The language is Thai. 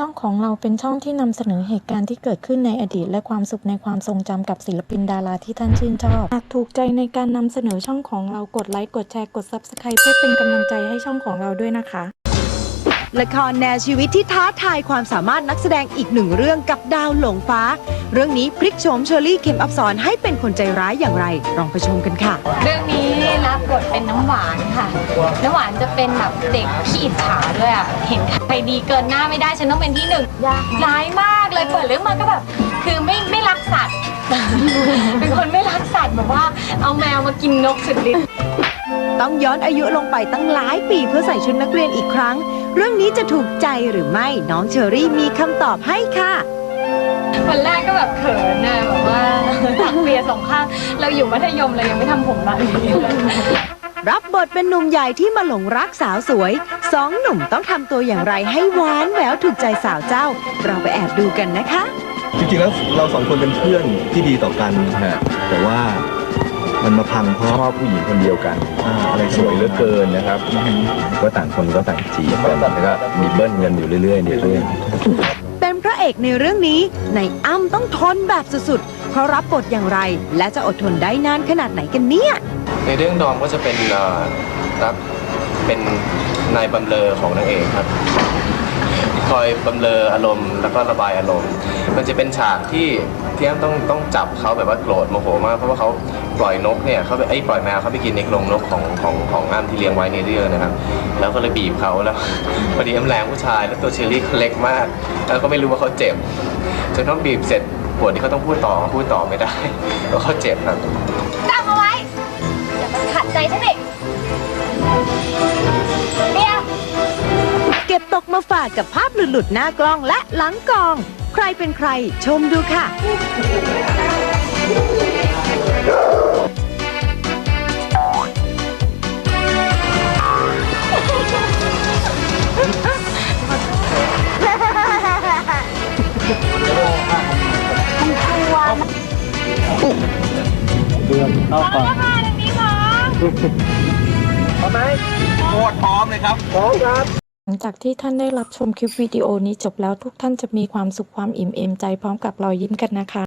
ช่องของเราเป็นช่องที่นำเสนอเหตุการณ์ที่เกิดขึ้นในอดีต และความสุขในความทรงจำกับศิลปินดาราที่ท่านชื่นชอบ หากถูกใจในการนำเสนอช่องของเรากดไลค์ กดแชร์ กด Subscribe เพื่อเป็นกำลังใจให้ช่องของเราด้วยนะคะ ละครแนวชีวิตที่ท้าทายความสามารถนักแสดงอีกหนึ่งเรื่องกับดาวหลงฟ้า เรื่องนี้พลิกโฉมเชอรี่เข็มอับสรให้เป็นคนใจร้ายอย่างไรลองไปชมกันค่ะ เรื่องนี้รับบทเป็นน้ำหวานค่ะ น้ำหวานจะเป็นแบบเด็กขี้อิจฉาด้วยอะเห็นใครดีเกินหน้าไม่ได้ฉันต้องเป็นที่หนึ่งร้ายมากเลยเปิดเรื่องมาก็แบบคือไม่ไม่รักสัตว์ เป็นคนไม่รักสัตว์แบบว่าเอาแมวมากินนกสุดฤทธิ์ต้องย้อนอายุลงไปตั้งหลายปีเพื่อใส่ชุดนักเรียนอีกครั้ง เรื่องนี้จะถูกใจหรือไม่น้องเชอรี่มีคำตอบให้ค่ะ วันแรกก็แบบเขินนะแบบว่าตักเปียร์สองข้างเราอยู่มัธยมเรายังไม่ทำผมแบบนี้เลยรับบทเป็นหนุ่มใหญ่ที่มาหลงรักสาวสวยสองหนุ่มต้องทำตัวอย่างไรให้หวานแหววถูกใจสาวเจ้า เราไปแอบดูกันนะคะ จริงๆแล้วเราสองคนเป็นเพื่อนที่ดีต่อกันฮะแต่ว่า มันมาพังเพราะ ชอบผู้หญิงคนเดียวกันอ่าอะไรสวยเหลือเกินนะครับ ก็ต่างคนก็ต่างจีบกันแล้วก็มีเบิ้ลกันอยู่เรื่อยๆในเรื่องเป็นพระเอกในเรื่องนี้ในอ้ำต้องทนแบบสุดๆ เพราะรับบทอย่างไร และจะอดทนได้นานขนาดไหนกันเนี่ย ในเรื่องดอมก็จะเป็นเอ่อรับเป็นนายบำเรอของนางเอกครับ คอยบำเรออารมณ์แล้วก็ระบายอารมณ์ มันจะเป็นฉากที่ที่อ้ำต้องต้องจับเขาแบบว่าโกรธโมโหมากเพราะว่าเขา ปล่อยนกเนี่ยเขาไปไอ้ยปล่อยแมวเขาไปกินในกรงนกของของของอ้ำที่เลี้ยงไว้ในเรื่องนะครับ แล้วก็เลยบีบเขาแล้วพอดีอ้ำแรงผู้ชายแล้วตัวเชอรี่เขาเล็กมาก แล้วก็ไม่รู้ว่าเขาเจ็บจนต้องบีบเสร็จปวดที่เขาต้องพูดต่อพูดต่อไม่ได้เพราะเขาเจ็บครับจำเอาไว้ อย่ามาขัดใจฉันอีกเมียเก็บตกมาฝากกับภาพหลุดๆหน้ากล้องและหลังกอง ใครเป็นใครชมดูค่ะ เดือนเข้าไปพร้อมไหมโคตรพร้อมเลยครับพร้อมครับหลังจากที่ท่านได้รับชมคลิปวิดีโอนี้จบแล้วทุกท่านจะมีความสุขความอิ่มเอมใจพร้อมกับรอยยิ้มกันนะคะ